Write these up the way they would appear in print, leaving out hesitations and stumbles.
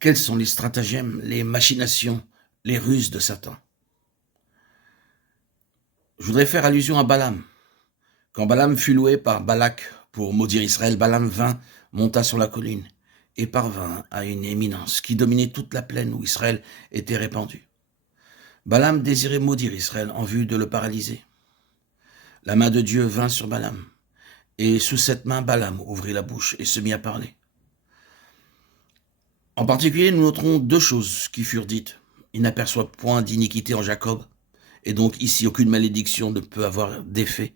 Quels sont les stratagèmes, les machinations, les ruses de Satan? Je voudrais faire allusion à Balaam. Quand Balaam fut loué par Balak pour maudire Israël, Balaam vint, monta sur la colline et parvint à une éminence qui dominait toute la plaine où Israël était répandu. Balaam désirait maudire Israël en vue de le paralyser. La main de Dieu vint sur Balaam, et sous cette main, Balaam ouvrit la bouche et se mit à parler. En particulier, nous noterons deux choses qui furent dites. Il n'aperçoit point d'iniquité en Jacob, et donc ici aucune malédiction ne peut avoir d'effet.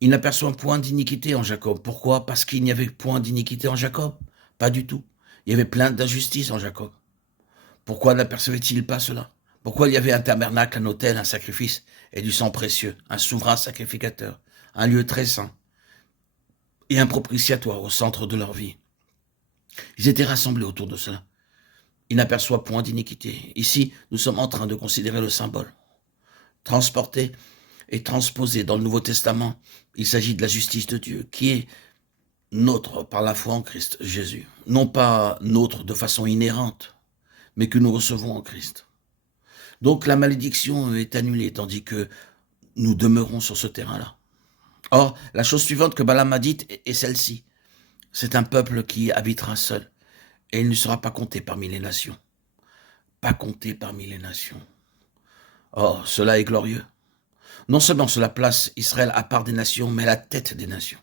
Il n'aperçoit point d'iniquité en Jacob. Pourquoi? Parce qu'il n'y avait point d'iniquité en Jacob. Pas du tout. Il y avait plein d'injustice en Jacob. Pourquoi n'apercevait-il pas cela? Pourquoi il y avait un tabernacle, un autel, un sacrifice et du sang précieux, un souverain sacrificateur, un lieu très saint et un propitiatoire au centre de leur vie? Ils étaient rassemblés autour de cela. Il n'aperçoit point d'iniquité. Ici, nous sommes en train de considérer le symbole. Transporté et transposé dans le Nouveau Testament, il s'agit de la justice de Dieu, qui est nôtre par la foi en Christ Jésus. Non pas nôtre de façon inhérente, mais que nous recevons en Christ. Donc la malédiction est annulée, tandis que nous demeurons sur ce terrain-là. Or, la chose suivante que Balaam a dite est celle-ci. C'est un peuple qui habitera seul, et il ne sera pas compté parmi les nations. Pas compté parmi les nations. Oh, cela est glorieux. Non seulement cela place Israël à part des nations, mais à la tête des nations.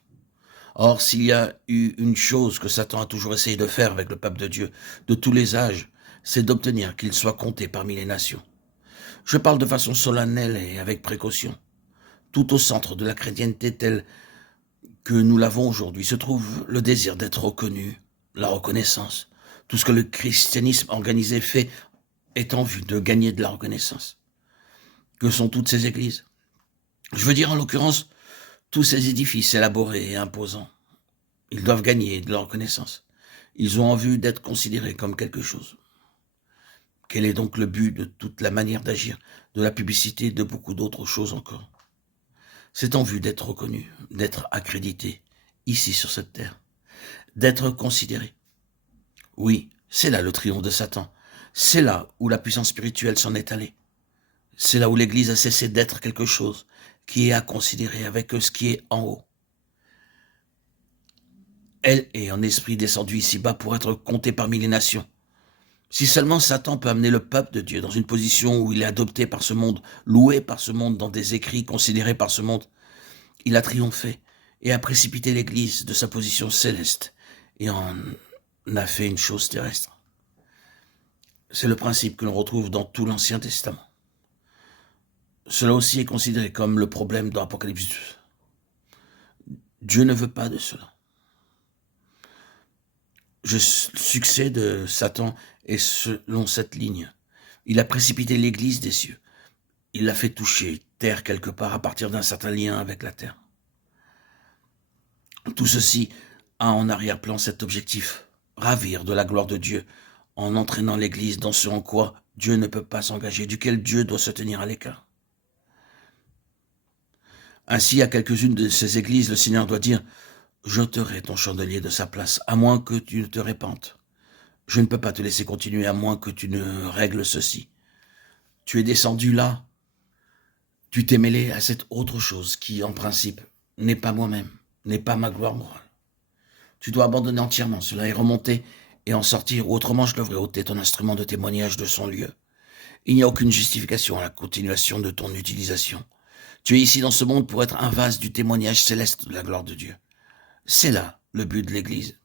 Or, s'il y a eu une chose que Satan a toujours essayé de faire avec le peuple de Dieu, de tous les âges, c'est d'obtenir qu'il soit compté parmi les nations. Je parle de façon solennelle et avec précaution. Tout au centre de la chrétienté telle que nous l'avons aujourd'hui se trouve le désir d'être reconnu, la reconnaissance. Tout ce que le christianisme organisé fait est en vue de gagner de la reconnaissance. Que sont toutes ces églises? Je veux dire en l'occurrence tous ces édifices élaborés et imposants. Ils doivent gagner de la reconnaissance. Ils ont en vue d'être considérés comme quelque chose. Quel est donc le but de toute la manière d'agir, de la publicité et de beaucoup d'autres choses encore? C'est en vue d'être reconnu, d'être accrédité, ici sur cette terre, d'être considéré. Oui, c'est là le triomphe de Satan. C'est là où la puissance spirituelle s'en est allée. C'est là où l'Église a cessé d'être quelque chose qui est à considérer avec ce qui est en haut. Elle est en esprit descendue ici-bas pour être comptée parmi les nations. Si seulement Satan peut amener le peuple de Dieu dans une position où il est adopté par ce monde, loué par ce monde, dans des écrits considérés par ce monde, il a triomphé et a précipité l'Église de sa position céleste et en a fait une chose terrestre. C'est le principe que l'on retrouve dans tout l'Ancien Testament. Cela aussi est considéré comme le problème dans l'Apocalypse. Dieu ne veut pas de cela. Le succès de Satan est selon cette ligne. Il a précipité l'Église des cieux. Il l'a fait toucher terre quelque part à partir d'un certain lien avec la terre. Tout ceci a en arrière-plan cet objectif, ravir de la gloire de Dieu en entraînant l'Église dans ce en quoi Dieu ne peut pas s'engager, duquel Dieu doit se tenir à l'écart. Ainsi, à quelques-unes de ces églises, le Seigneur doit dire « J'ôterai ton chandelier de sa place, à moins que tu ne te répandes. Je ne peux pas te laisser continuer, à moins que tu ne règles ceci. Tu es descendu là, tu t'es mêlé à cette autre chose qui, en principe, n'est pas moi-même, n'est pas ma gloire morale. Tu dois abandonner entièrement cela et remonter et en sortir, ou autrement je devrais ôter ton instrument de témoignage de son lieu. Il n'y a aucune justification à la continuation de ton utilisation. Tu es ici dans ce monde pour être un vase du témoignage céleste de la gloire de Dieu. C'est là le but de l'Église.